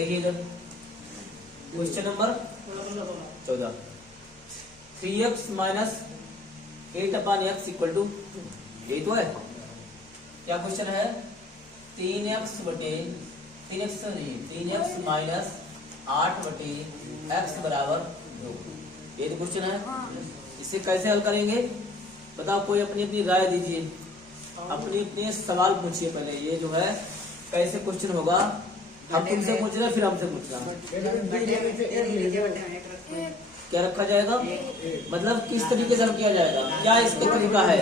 देखिए इधर question number 14, 3x minus 8/x equal to, यही तो है। क्या क्वेश्चन है? 3x माइनस 8/x बराबर 2, ये तो क्वेश्चन है। इसे कैसे हल करेंगे बताओ, कोई अपनी अपनी राय दीजिए, अपनी अपनी सवाल पूछिए। पहले ये जो है कैसे क्वेश्चन होगा, हम तुमसे पूछ रहे फिर हमसे पूछ रहा। क्या रखा जाएगा, मतलब किस तरीके से हल किया जाएगा, क्या इसका तरीका है?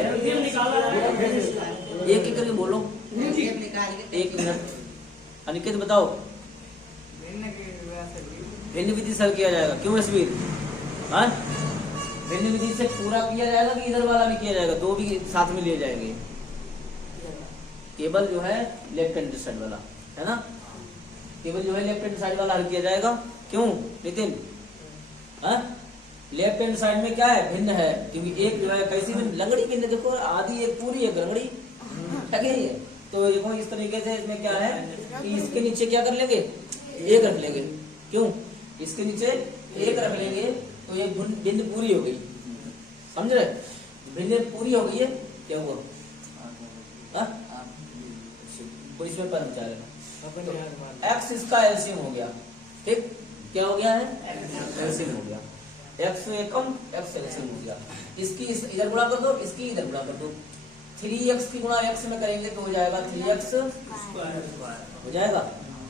एक एक करके बोलो, 1 मिनट। अनिकेत बताओ, भिन्न विधि से हल किया जाएगा। क्यों यशवीर? हाँ, भिन्न विधि से पूरा किया जाएगा कि इधर वाला भी किया जाएगा? दो भी साथ में लिए जाएंगे। केवल जो है लेफ्ट हैंड साइड वाला है ना, केवल जो है लेफ्ट हैंड साइड वाला हल किया जाएगा। क्यों नितिन? लेफ्ट हैंड साइड में क्या है, भिन्न है, क्योंकि एक जो है कैसी भिन्न, लंगड़ी भिन्न। देखो आधी एक पूरी एक लंगड़ी, ठीक है। तो देखो इस तरीके से इसमें क्या है कि इसके नीचे क्या कर लेंगे, 1 रख लेंगे। क्यों? इसके नीचे 1 रख लेंगे तो ये भिन्न पूरी हो गई, समझ रहे? भिन्न पूरी हो गई है। क्या हुआ? इसमें पर विचार है, एक्स इसका एलसीएम हो गया। ठीक, क्या हो गया है? एलसीएम हो गया। एक्स एकम एक्स एलसीएम हो गया। इसकी इधर गुणा कर दो, इसकी इधर गुणा कर दो। 3x की गुणा x में करेंगे तो हो जाएगा 3x हो जाएगा।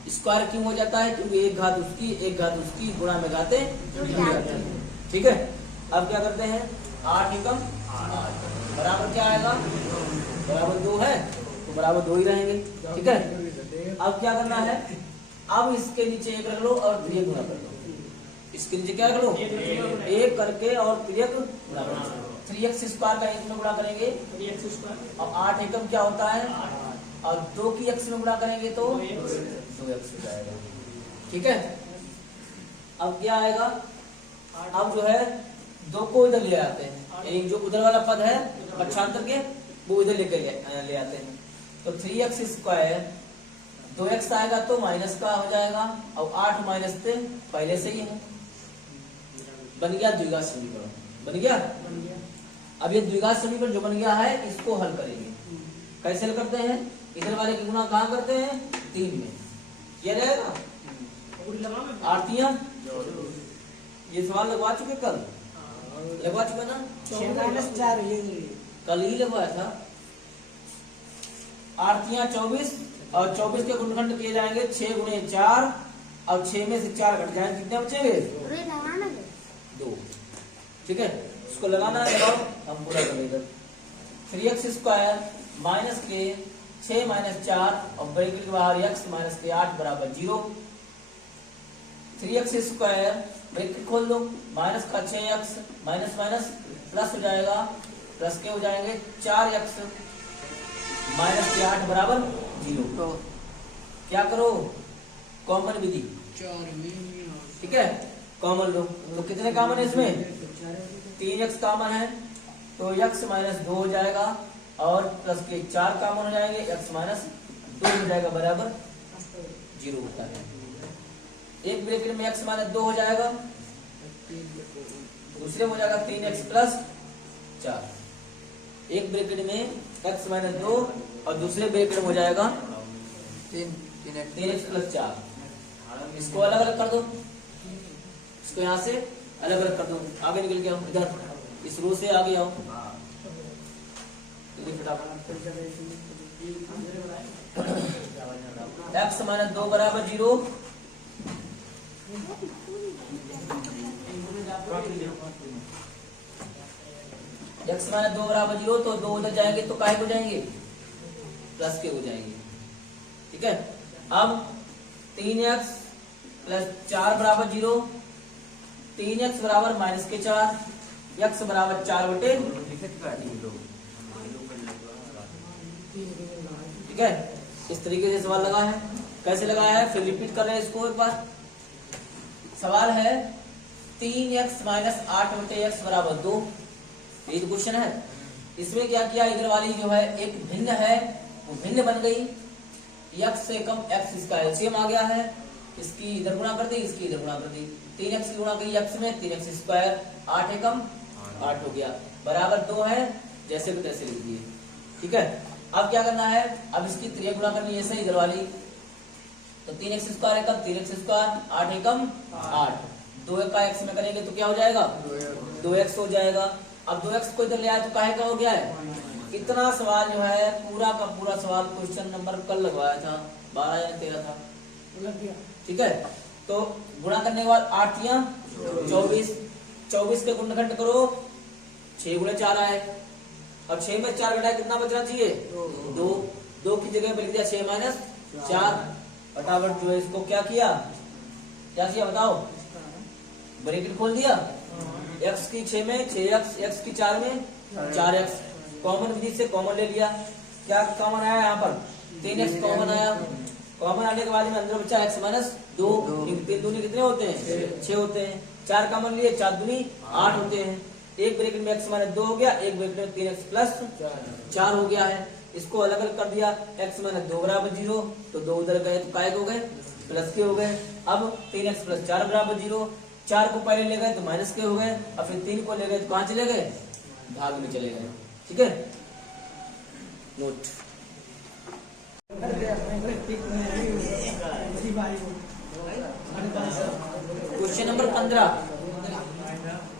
स्क्वायर क्यों हो जाता है? क्योंकि एक घात उसकी गुणा में घाते। ठीक है, अब क्या करते हैं, 8 एकम 8 बराबर क्या आएगा, बराबर 2 है तो बराबर 2 ही रहेंगे। ठीक है, अब क्या करना है, अब इसके नीचे 1 रख लो और 3 गुणा कर लो। इसके नीचे क्या रख लो, 1 करके और 3 गुणा कर लो। 3x स्क्वायर का 1 में गुणा करेंगे और 8 एकम क्या होता है, और 2 की x में गुणा करेंगे तो 2x हो जाएगा। ठीक है, अब क्या आएगा, अब जो है 2 को इधर ले आते हैं, एक जो उधर वाला पद है पक्षांतर के वो इधर लेकर ले आते हैं। तो 3x स्क्वायर 2x आएगा तो माइनस का हो जाएगा, और 8 माइनस 3 पहले से ही है, बन गया द्विघात समीकरण। बन गया। अब ये द्विघात समीकरण जो बन गया है इसको हल करेंगे। कैसे हल करते हैं, इधर वाले की गुणा कहाँ करते हैं, 3 में किया जाएगा। आरतियां ये सवाल लगवा चुके, कल लगवा चुके ना, कल ही लगवाया था। आरतियां 24 और 24 के गुणनखंड किए जाएंगे 6 गुणे 4 और 6 में से 4 घट जाएंगे, कितने बचेंगे, 2। ठीक है, इसको लगाना है, लगाओ, हम पूरा करेंगे। 3x स्क्वायर माइनस के 6 माइनस 4 और ब्रैकेट के बाहर x माइनस के 8 बराबर 0। 3x स्क्वायर ब्रैकेट खोल दो, माइनस का 6x माइनस माइनस प्लस हो जाएगा, प्लस के हो जाएंगे 4x माइनस के 8 बराबर 0। तो क्या करो, कॉमन विधि। ठीक है, कॉमन लो, तो कितने कॉमन है इसमें, 3x कॉमन है तो x माइनस 2 हो जाएगा और प्लस के 4 कॉमन हो जाएंगे, x माइनस 2 हो जाएगा बराबर 0 होता है। एक ब्रैकेट में x माइनस 2 हो जाएगा, दूसरे में हो जाएगा 3x प्लस 4। एक ब्रैकेट में x माइनस 2 और दूसरे ब्रैकेट में हो जाएगा 3x प्लस 4। इसको अलग अलग कर दो, इसको यहाँ से अलग अलग कर दो, आगे निकल के आओ, इधर इस रो से आगे आओ। x माइनस 2 बराबर 0, x माइनस 2 बराबर 0, तो 2 उधर जाएंगे तो काहे हो जाएंगे, प्लस के हो जाएंगे। ठीक है, अब 3x प्लस 4 बराबर 0, 3x बराबर माइनस के 4, x बराबर 4/। ठीक है, इस तरीके से सवाल लगा है। कैसे लगाया है फिर रिपीट कर रहे हैं इसको एक बार। सवाल है 3x माइनस 8/x बराबर 2, ये तो क्वेश्चन है। इसमें क्या किया, इधर वाली जो है एक भिन्न है वो भिन्न बन गई, x से कम x इसका एलसीएम आ गया है, तो इसकी इधर गुणा कर दी, इसकी इधर गुणा कर दी, 3x की गुणा करी x में, 3x स्क्वायर, 8 एकम 8 हो गया, बराबर 2 है, जैसे को तैसे लिख दिए। ठीक है, अब क्या करना है, अब इसकी 3 गुणा करनी है इधर वाली, तो 3x स्क्वायर एकम 3x स्क्वायर, 8 एकम 8, 2 का x में करेंगे तो क्या हो जाएगा, 2x हो जाएगा। अब 2x को इधर ले आए तो काहे का हो गया है। इतना सवाल जो है पूरा का पूरा सवाल क्वेश्चन नंबर कल लगवाया था, 12 या 13 था, ठीक है। तो गुणा करने के बाद 8 या 24, 24 के गुणनखंड करो, 6 गुणे 4 आए, और 6 में 4 घटाए कितना बचना चाहिए, 2 की जगह पे लिख दिया 6 माइनस 4, फटाफट जो है इसको क्या किया बताओ, ब्रैकेट खोल दिया, x की 6 में 6x, x की 4 में 4x, कॉमन विधि से कॉमन ले लिया, क्या कॉमन आया यहाँ पर, 3x कॉमन आया, कॉमन आने के बाद में अंदर बचा x माइनस 2, 3 दूनी कितने होते हैं, 6 होते हैं, 4 कॉमन लिए, 4 दूनी 8 होते हैं, एक ब्रैकेट में x माइनस 2 हो गया, एक ब्रैकेट में 3x प्लस 4 हो गया है, इसको अलग अलग कर दिया, x माइनस 2 बराबर 0, तो 2 उधर गए तो काय हो गए, प्लस के हो गए। अब 3x प्लस 4 बराबर 0, 4 को पहले ले गए तो माइनस के हो गए, और फिर 3 को ले गए तो कहाँ चले गए, भाग में चले गए। ठीक है, नोट। क्वेश्चन नंबर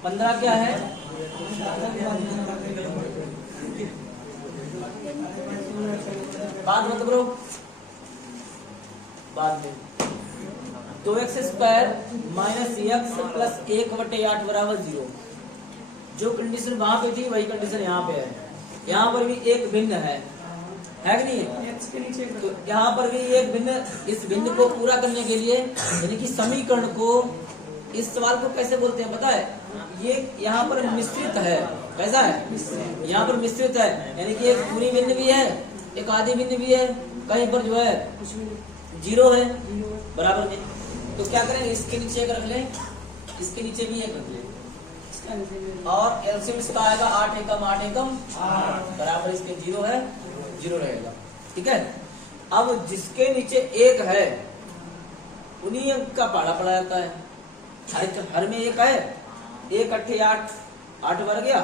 15 क्या है, बात मत करो बाद में। 2x square minus x plus 1/8 बराबर 0, जो कंडीशन वहां पे थी वही कंडीशन यहाँ पे है, यहाँ पर भी एक भिन्न है कि नहीं है, तो यहाँ पर भी एक भिन्न, इस भिन्न को पूरा करने के लिए यानी कि समीकरण को, इस सवाल को कैसे बोलते हैं पता है, ये यहाँ पर मिश्रित है, कैसा है, यहाँ पर मिश्रित है, यानी कि एक पूरी भिन्न भी है, एक आधी भिन्न भी है, कहीं पर जो है 0 है बराबर में, तो क्या करेंगे, इसके नीचे एक रख लें, इसके नीचे भी एक रख लें, और एलसीएम इसका आएगा 8 एकम 8 एकम बराबर इसके 0 है, 0 रहेगा। ठीक है, अब जिसके नीचे एक है उन्हीं अंक का पहाड़ा पड़ा जाता है, हर में एक है, 1 8 8, 8 बढ़ गया,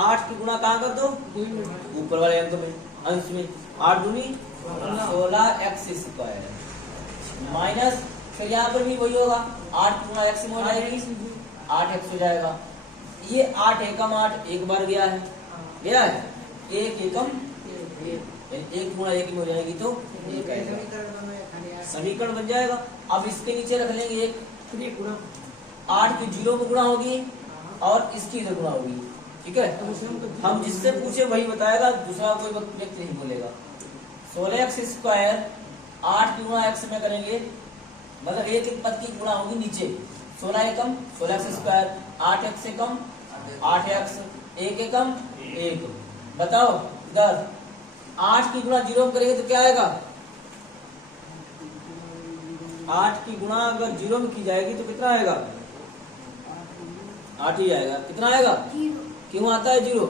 8 की गुणा कहाँ कर दो, ऊपर वाले अंक में, अंश में, 8 दूनी 16x स्क्वायर माइनस, फिर यहाँ पर भी वही होगा, 8 गुणा x में हो जाएगी 8x हो जाएगा, ये 8 एकम 8 एक बार गया है, 1 एकम 1 गुणा 1 में हो जाएगी तो 1 आएगा, समीकरण बन जाएगा। अब इसके नीचे रख लेंगे एक, 8 की 0 में गुणा होगी और इसकी इधर गुणा होगी। ठीक है, हम जिससे पूछे वही बताएगा, दूसरा कोई व्यक्ति नहीं बोलेगा। 16x स्क्वायर 8 की गुणा x में करेंगे, मतलब एक पद की गुणा होगी नीचे, 16 एकम 16x स्क्वायर, 8x एकम 8x, 1 एकम 1, बताओ इधर 8 की गुणा 0 में करेंगे तो क्या आएगा, 8 की गुणा अगर 0 में की जाएगी तो कितना आएगा, 8 ही आएगा, कितना आएगा, क्यों आता है 0,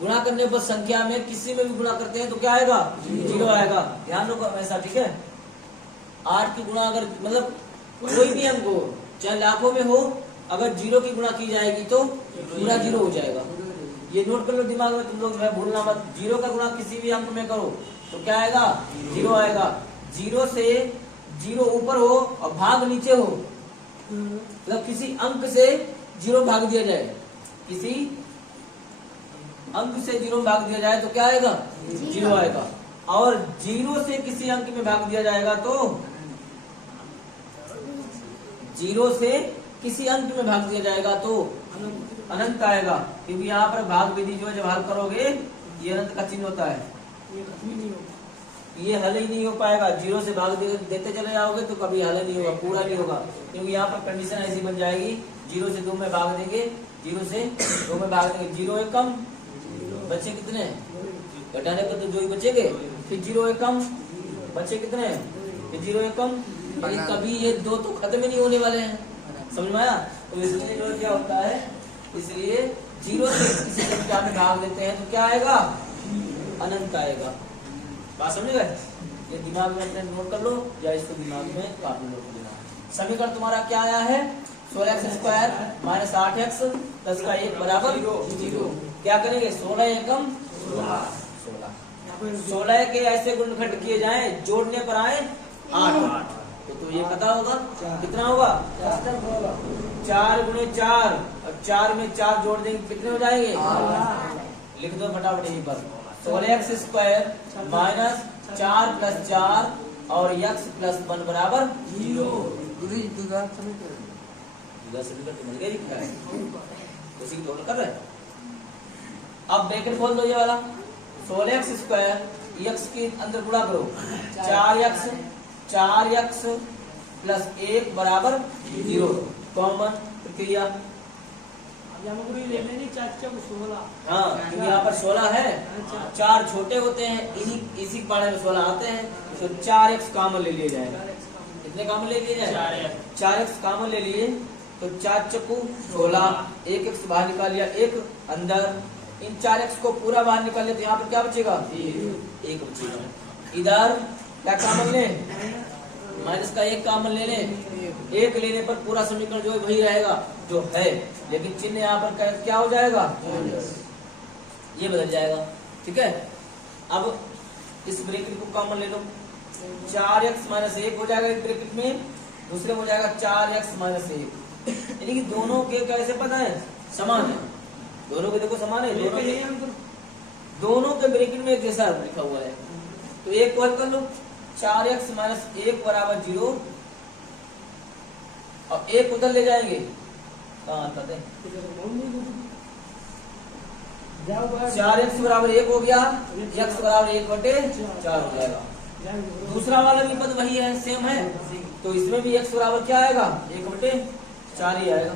गुणा करने पर संख्या में किसी में भी गुणा करते हैं तो क्या आएगा, 0 आएगा, ध्यान रखो ऐसा। ठीक है, 8 की गुणा अगर मतलब कोई भी अंक हो, चाहे लाखों में हो, अगर 0 की गुणा की जाएगी तो पूरा 0 हो जाएगा, ये नोट कर लो दिमाग में, तुम लोग भूलना मत, 0 का गुणा किसी भी अंक में करो तो क्या आएगा, 0 आएगा, 0 से 0 ऊपर हो और भाग नीचे हो, मतलब किसी अंक से 0 भाग दिया जाए, किसी अंक से 0 भाग दिया जाए तो क्या आएगा, 0 आएगा, और 0 से किसी अंक में भाग दिया जाएगा तो 0 से किसी अंक में भाग दिया जाएगा तो अनंत आएगा, क्योंकि यहाँ पर भाग विधि जो है जब हल करोगे ये अनंत का चिन्ह होता है, ये हल ही नहीं हो पाएगा, 0 से भाग देते चले जाओगे तो कभी हल नहीं होगा, पूरा नहीं होगा, क्योंकि यहाँ पर कंडीशन ऐसी बन जाएगी, 0 से 2 में भाग देंगे, 0 से 2 में भाग देंगे, 0 एकम बच्चे कितने, घटाने पर तो 2 ही बचेंगे, फिर 0 एकम बच्चे कितने, फिर 0 एकम, कभी ये 2 तो खत्म ही नहीं होने वाले हैं, समझ में आया। तो इसलिए जो क्या होता है, इसलिए 0 से किसी संख्या में भाग देते हैं तो क्या आएगा, अनंत आएगा, बात समझ गए। ये दिमाग में अपने नोट कर लो या इसको दिमाग में काफी नोट कर लेना। समीकरण तुम्हारा क्या आया है? 16x² माइनस 8x प्लस का 1 बराबर 0। क्या करेंगे? 16 एकम 16 के ऐसे गुणनखंड किए जाएं जोड़ने पर आए 8। तो ये पता होगा कितना होगा? 4 गुणे 4 और 4 में 4 जोड़ देंगे कितने हो जाएंगे? लिख दो फटाफट यहीं पर। 16x² माइनस 4 प्लस 4 और x प्लस 1 बराबर 0। उसी की दोनों कर रहे हैं। अब ब्रैकेट खोल दो ये वाला। 16x² x के अंदर गुणा करो 4x प्लस 1 बराबर 0। कॉमन प्रक्रिया हाँ, क्योंकि यहाँ पर 16 है, 4 छोटे होते हैं, इसी पाड़े में 16 आते हैं, तो 4x कॉमन ले लिए जाए। कितने कॉमन ले लिए जाए? 4x कॉमन ले लिए तो 4 चक्कू 16, 1x बाहर निकाल लिया, 1 अंदर, इन 4x को पूरा बाहर निकाल लिया तो यहाँ पर क्या बचेगा? 1 बचेगा। इधर क्या कॉमन ले? माइनस का 1 कॉमन ले ले, 1 लेने पर पूरा समीकरण जो है वही रहेगा जो है, लेकिन चिन्ह यहाँ पर क्या हो जाएगा? ये बदल जाएगा। ठीक है, अब इस ब्रैकेट को कॉमन ले लो। 4x माइनस 1 हो जाएगा इस ब्रैकेट में, दूसरे में हो जाएगा 4x माइनस 1। यानी कि दोनों के कैसे पता है? समान है। दोनों के देखो समान है, दोनों के ब्रैकेट में एक जैसा लिखा हुआ है। तो एक को हल कर लो। 4x माइनस 1 बराबर 0 और 1 उधर ले जाएंगे कहाँ आता है? 4x बराबर 1 हो गया, x बराबर 1/4 हो जाएगा। दूसरा वाला भी पद वही है, सेम है, तो इसमें भी x बराबर क्या आएगा? 1/4 ही आएगा।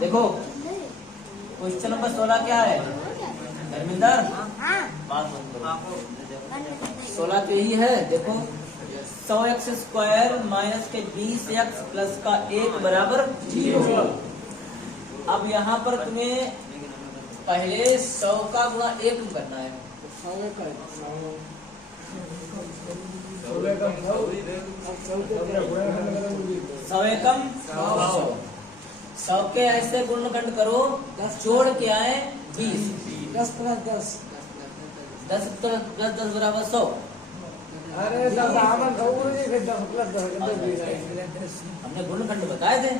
देखो क्वेश्चन नंबर 16 क्या है धर्मेंद्र? बात मत करो, 16 तो यही है। देखो 100x² माइनस के 20x प्लस का 1 बराबर 0। अब यहाँ पर तुम्हें पहले 100 का गुणा 1 करना है। 100 एकम 100 के ऐसे गुणनखंड करो जोड़ के आए 20। 10 प्लस 10 10 प्लस 10 बराबर 100। अरे हमने गुणनखंड बताए थे,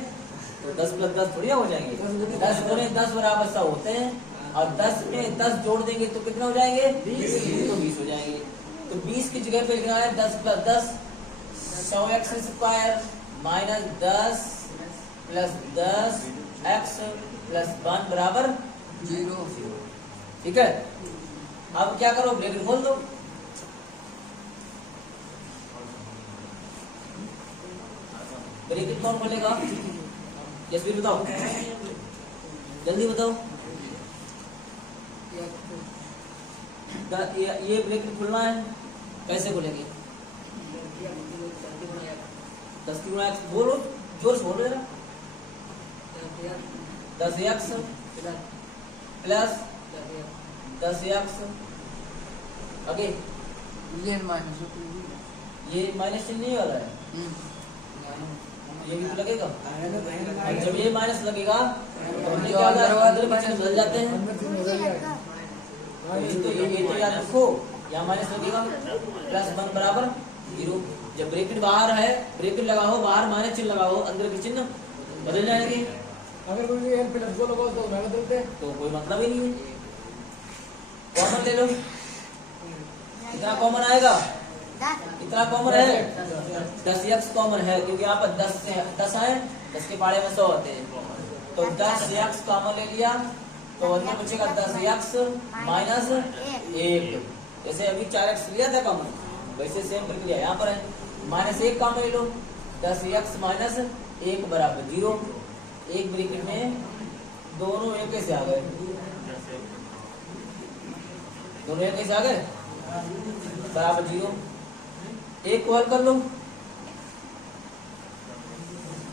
तो 10 प्लस 10 थोड़ी हो जाएंगे। 10 गुणे 10 बराबर 100 होते हैं, और 10 में 10 जोड़ देंगे तो कितने हो जाएंगे? 20। तो 20 हो जाएंगे। तो 20 की जगह पे लिखना है 10 plus 10। 100x² minus 10 plus 10x plus 1 बराबर 0। ठीक है, अब क्या करो? ब्रैकेट खोल दो। ब्रैकेट कौन खोलेगा? यशवीर बताओ, जल्दी बताओ। ये ब्रैकेट खुलना है, कैसे खुलेगी? 10 की गुणा x बोलो, जोर से बोलो जरा। 10x प्लस 10x आगे ये माइनस चिन्ह नहीं वाला है, ये भी तो लगेगा। जब ये माइनस लगेगा तो हमने क्या बदल जाते हैं। तो ये याद रखो, यहाँ माइनस लगेगा, प्लस 1 बराबर 0। जब ब्रैकेट बाहर है, ब्रैकेट लगाओ, बाहर माइनस चिन्ह लगाओ, अंदर के चिन्ह बदल जाएंगे। अगर कोई प्लस को लगाओ तो मैं बदलते तो कोई मतलब ही नहीं है। कॉमन ले लो, कितना कॉमन आएगा? कितना कॉमन है? 10x कॉमन है, क्योंकि यहाँ पर 10 से 10 आए, 10 के पाड़े में 100 होते हैं, तो 10x कॉमन ले लिया तो अंदर बचेगा 10x माइनस 1। जैसे अभी 4x लिया था कॉमन, वैसे सेम प्रक्रिया यहाँ पर है। माइनस 1 कॉमन ले लो, 10x माइनस 1 बराबर 0। एक ब्रैकेट में दोनों एक कैसे आ गए? दोनों एक कैसे आ गए? बराबर 0। एक को हल कर लो।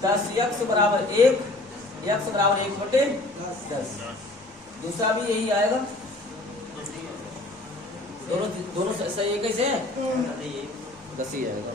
10x बराबर 1 x बराबर 1/10। दूसरा भी यही आएगा, दोनों दोनों सही है, कैसे 10 ही आएगा।